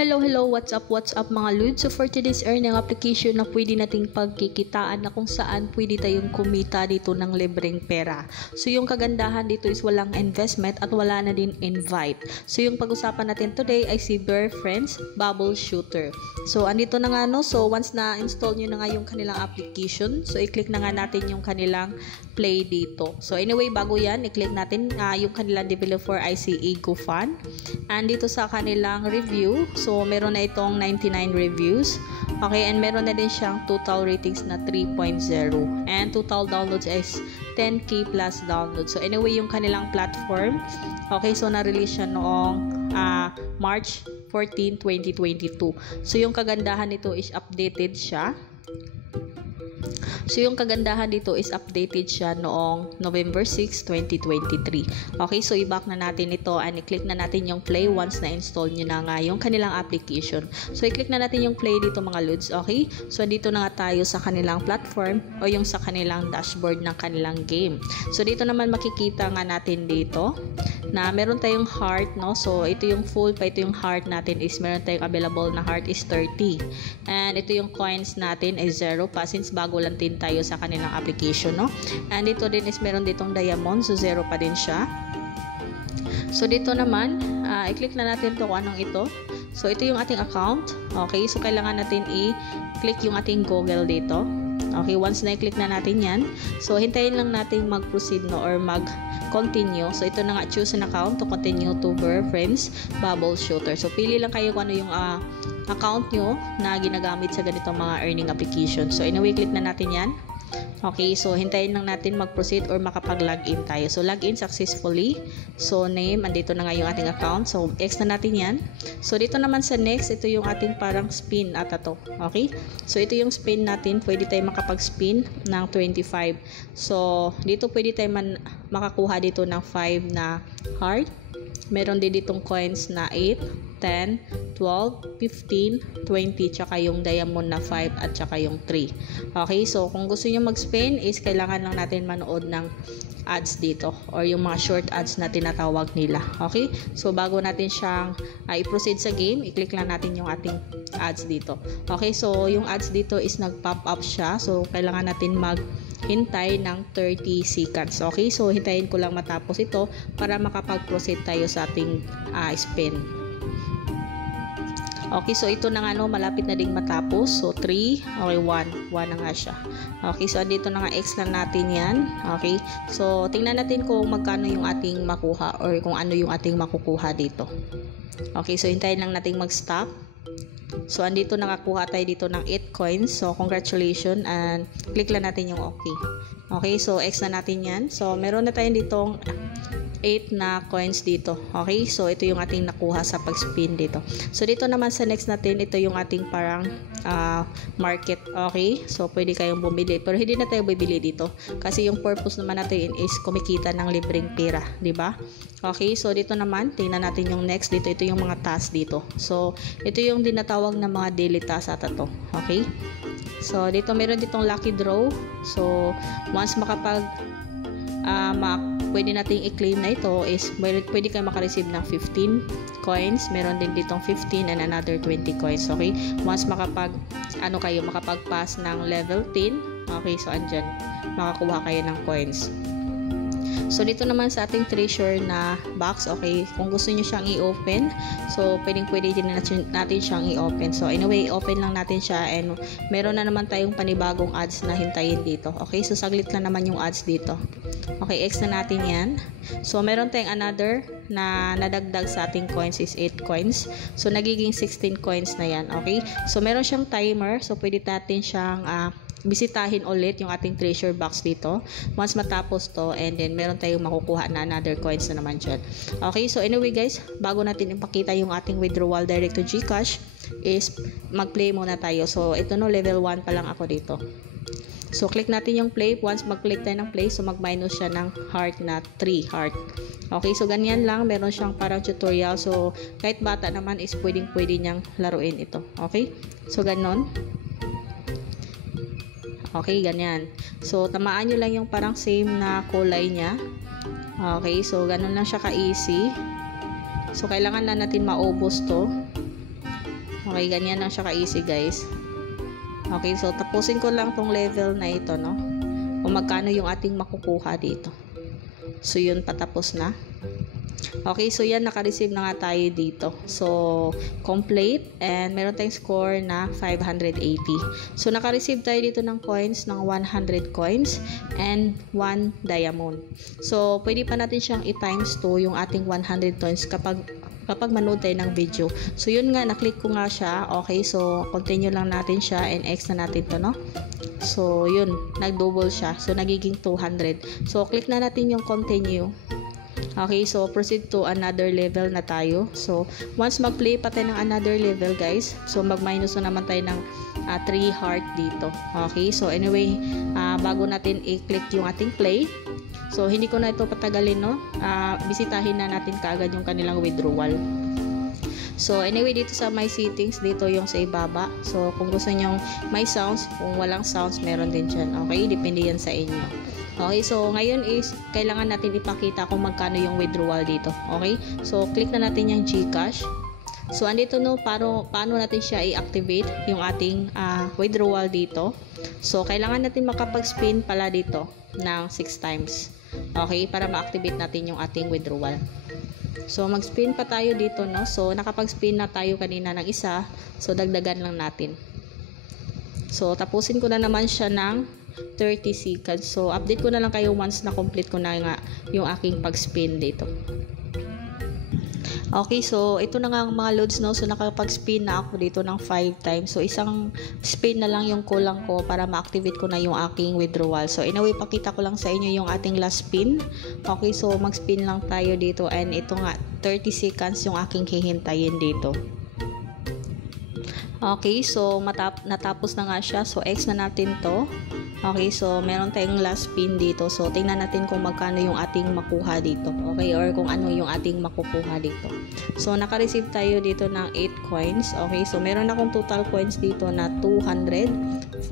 Hello, what's up mga Lods? So for today's earning application na pwede nating pagkikitaan na kung saan pwede tayong kumita dito ng libreng pera. So yung kagandahan dito is walang investment at wala na din invite. So yung pag-usapan natin today ay si Bear Friends Bubble Shooter. So andito na nga no, so once na install nyo na nga yung kanilang application, so i-click na nga natin yung kanilang play dito. So anyway, bago yan, i-click natin yung kanilang developer ay si EgoFun. And dito sa kanilang review, so meron na itong 99 reviews. Okay, and meron na din siyang total ratings na 3.0 and total downloads is 10k plus downloads. So anyway, yung kanilang platform, okay, so na-release siya noong March 14, 2022. So yung kagandahan nito is updated siya. So yung kagandahan dito is updated siya noong November 6, 2023. Okay, so i-back na natin ito and i-click na natin yung play once na-install nyo na nga yung kanilang application. So i-click na natin yung play dito mga Lods. Okay, so dito na nga tayo sa kanilang platform o yung sa kanilang dashboard ng kanilang game. So dito naman makikita nga natin dito na meron tayong heart, no? So ito yung full pa, ito yung heart natin is meron tayong available na heart is 30. And ito yung coins natin is 0 pa since bago lang din tayo sa kanilang application, no? And dito din is meron ditong diamond, so 0 pa din siya. So dito naman, i-click na natin to kung anong ito. So ito yung ating account. Okay, so kailangan natin i-click yung ating Google dito. Okay, once na i-click na natin yan, so hintayin lang natin mag-proceed no or mag-continue. So ito na nga, choose an account to continue to Bear Friends Bubble Shooter. So pili lang kayo kung ano yung account nyo na ginagamit sa ganitong mga earning application. So anyway, click na natin yan. Okay, so hintayin lang natin mag-proceed or makapag-login tayo. So login successfully. So name, andito na nga yung ating account. So X na natin yan. So dito naman sa next, ito yung ating parang spin ata to. Okay? So ito yung spin natin. Pwede tayo makapag-spin ng 25. So dito pwede tayo makakuha dito ng 5 na heart. Meron din ditong coins na 8, 10, 12, 15, 20, tsaka yung diamond na 5 at tsaka yung 3. Okay, so kung gusto nyo mag-spin is kailangan lang natin manood ng ads dito or yung mga short ads na tinatawag nila. Okay, so bago natin siyang i-proceed sa game, i-click lang natin yung ating ads dito. Okay, so yung ads dito is nag-pop up siya, so kailangan natin hintay ng 30 seconds. Okay, so hintayin ko lang matapos ito para makapag-proceed tayo sa ating spin. Okay, so ito na nga no, malapit na ding matapos. So 3, okay, 1 na nga siya. Okay, so dito na nga X lang natin yan. Okay, so tingnan natin kung magkano yung ating makuha or kung ano yung ating makukuha dito. Okay, so hintayin lang natin mag-stop. So andito nakakuha tayo dito ng 8 coins. So congratulations and click lang natin yung okay. Okay, so X na natin yan. So meron na tayong ditong 8 na coins dito. Okay, so ito yung ating nakuha sa pag-spin dito. So dito naman sa next natin, ito yung ating parang market. Okay, so pwede kayong bumili pero hindi na tayo bibili dito kasi yung purpose naman natin is kumikita ng libreng pera, di ba? Okay, so dito naman tingnan natin yung next dito. Ito yung mga task dito. So ito yung dinatawag na mga daily task ata to. Okay, so dito meron ditong lucky draw. So once pwede nating i-claim na ito is pwede kayo makareceive ng 15 coins. Meron din ditong 15 and another 20 coins. Okay, once makapag-pass ng level 10, okay, so andyan makakuha kayo ng coins. So dito naman sa ating treasure na box, okay, kung gusto niyo siyang i-open, so pwede din natin siyang i-open. So anyway, open lang natin siya and meron na naman tayong panibagong ads na hintayin dito. Okay, so saglit lang naman yung ads dito. Okay, X na natin yan. So meron tayong another na nadagdag sa ating coins is 8 coins. So nagiging 16 coins na yan. Okay, so meron siyang timer, so pwede natin siyang bisitahin ulit yung ating treasure box dito once matapos to, and then meron tayong makukuha na another coins na naman dyan. Okay, so anyway guys, bago natin ipakita yung ating withdrawal direct to GCash is mag-play muna tayo. So ito no, level 1 pa lang ako dito. So click natin yung play. Once mag-click tayo ng play, so mag-minus siya ng heart na 3 heart. Okay, so ganyan lang, meron siyang parang tutorial. So kahit bata naman is pwede niyang laruin ito. Okay, so ganon. Okay, ganyan. So, tamaan nyo lang yung parang same na kulay niya. Okay, so ganun lang siya ka-easy. So, kailangan na natin maubos to. Okay, ganyan lang siya ka-easy guys. Okay, so tapusin ko lang tong level na ito, no? Kung magkano yung ating makukuha dito. So, yun, patapos na. Okay, so yan, naka-receive na nga tayo dito. So, complete, and meron tayong score na 580. So, naka-receive tayo dito ng coins, ng 100 coins, and 1 diamond. So, pwede pa natin siyang i-times 2 yung ating 100 coins kapag manood tayo ng video. So, yun nga, naklik ko nga siya. Okay, so, continue lang natin siya, and X na natin to, no? So, yun, nag-double siya. So, nagiging 200. So, click na natin yung continue. Okay, so proceed to another level na tayo. So, once mag-play pa tayo ng another level guys, so mag-minus na naman tayo ng 3 heart dito. Okay, so anyway, bago natin i-click yung ating play, so hindi ko na ito patagalin, no? Bisitahin na natin kaagad yung kanilang withdrawal. So, anyway, dito sa my settings, dito yung sa ibaba. So, kung gusto nyong may sounds, kung walang sounds, meron din dyan. Okay, depende yan sa inyo. Okay, so ngayon is kailangan natin ipakita kung magkano yung withdrawal dito. Okay, so click na natin yung GCash. So andito no, paano natin siya i-activate yung ating withdrawal dito. So kailangan natin makapag-spin pala dito ng 6 times. Okay, para ma-activate natin yung ating withdrawal. So mag-spin pa tayo dito, no. So nakapag-spin na tayo kanina ng isa. So dagdagan lang natin. So tapusin ko na naman siya ng 30 seconds. So, update ko na lang kayo once na complete ko na nga yung aking pag-spin dito. Okay, so ito na nga ang mga loads, no. So, nakapag-spin na ako dito ng 5 times. So, isang spin na lang yung kulang ko para ma-activate ko na yung aking withdrawal. So, anyway, pakita ko lang sa inyo yung ating last spin. Okay, so mag-spin lang tayo dito, and ito nga 30 seconds yung aking hihintayin dito. Okay, so natapos na nga siya. So, X na natin to. Okay, so meron tayong last spin dito. So, tingnan natin kung magkano yung ating makuha dito. Okay, or kung ano yung ating makukuha dito. So, naka-receive tayo dito ng 8 coins. Okay, so meron akong total coins dito na 248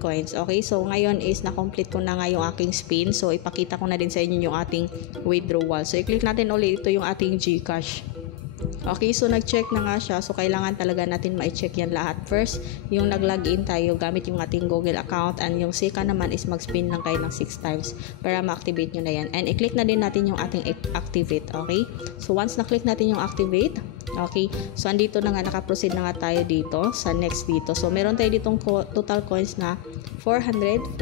coins. Okay, so ngayon is na-complete ko na nga yung aking spin. So, ipakita ko na din sa inyo yung ating withdrawal. So, i-click natin ulit ito yung ating GCash. Okay, so nag-check na nga siya. So, kailangan talaga natin ma-check yan lahat. First, yung nag-login tayo gamit yung ating Google account, and yung second naman is mag-spin lang kayo ng 6 times para ma-activate nyo na yan. And i-click na din natin yung ating activate. Okay, so once na-click natin yung activate, okay, so andito na nga, naka-proceed na nga tayo dito sa next dito. So, meron tayo ditong total coins na 448.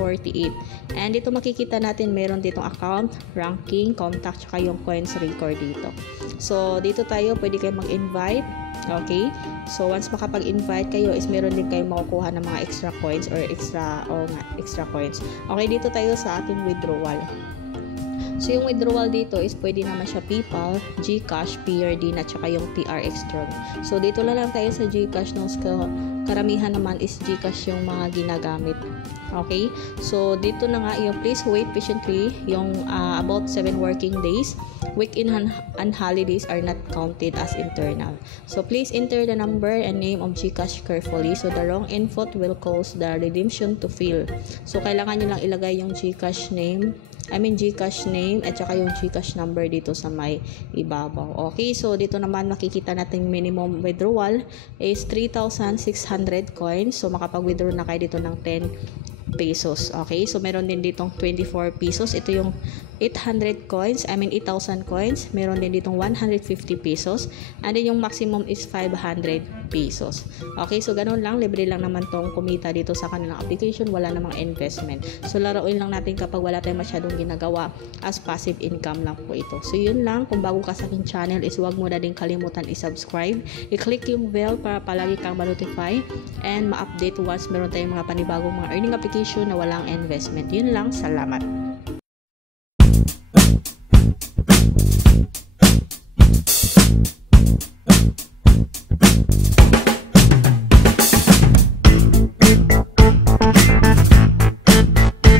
And dito makikita natin, meron ditong account, ranking, contact, tsaka yung coins record dito. So, dito tayo, pwede kayo mag-invite. Okay? So, once makapag-invite kayo, is meron din kayo makukuha ng mga extra coins or extra coins. Okay, dito tayo sa ating withdrawal. So, yung withdrawal dito is pwede naman siya PayPal, GCash, PRD, at saka yung TRX Drone. So, dito lang tayo sa GCash. No? Karamihan naman is GCash yung mga ginagamit. Okay? So, dito na nga yung please wait patiently. Yung about 7 working days. Weekend and holidays are not counted as internal. So, please enter the number and name of GCash carefully. So, the wrong input will cause the redemption to fail. So, kailangan nyo lang ilagay yung GCash name at saka yung GCash number dito sa may ibabaw. Okay, so dito naman makikita natin minimum withdrawal is 3,600 coins. So, makapag-withdraw na kayo dito ng 10 pesos. Okay, so meron din ditong 24 pesos. Ito yung 800 coins, 8,000 coins. Meron din ditong 150 pesos. And then yung maximum is 500 pesos. Okay, so ganun lang. Libre lang naman tong kumita dito sa kanilang application. Wala namang investment. So, laruin lang natin kapag wala tayong masyadong ginagawa, as passive income lang po ito. So, yun lang. Kung bago ka sa aking channel is huwag mo na din kalimutan i-subscribe. I-click yung bell para palagi kang ma-notify and ma-update once meron tayong mga panibagong mga earning application na walang investment. Yun lang. Salamat.